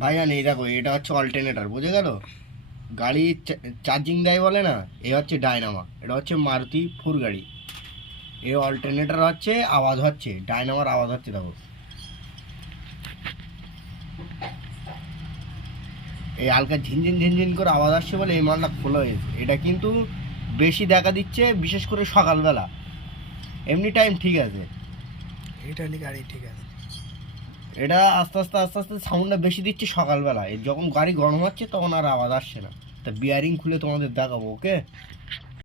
ভাইজান এই দেখো, এটা হচ্ছে অল্টারনেটর, বুঝে গেল? গাড়ি চার্জিং দেয় বলে না, এ হচ্ছে ডায়নামা। এটা হচ্ছে মারুতি ফোর গাড়ি। এই অল্টারনেটর হচ্ছে আওয়াজ হচ্ছে, ডায়নামার আওয়াজ হচ্ছে, দেখো। এই হালকা ঝিনঝিন ঝিনঝিন করে আওয়াজ আসছে বলে এই মালটা খোলা হয়েছে। এটা কিন্তু বেশি দেখা দিচ্ছে, বিশেষ করে সকালবেলা। এমনি টাইম ঠিক আছে, এটা হলে গাড়ি ঠিক আছে। এটা আস্তে আস্তে আস্তে আস্তে সাউন্ডটা বেশি দিচ্ছে সকালবেলা। যখন গাড়ি গরম হচ্ছে তখন আর আওয়াজ আসছে না। তা বিয়ারিং খুলে তোমাদের দেখাবো, ওকে?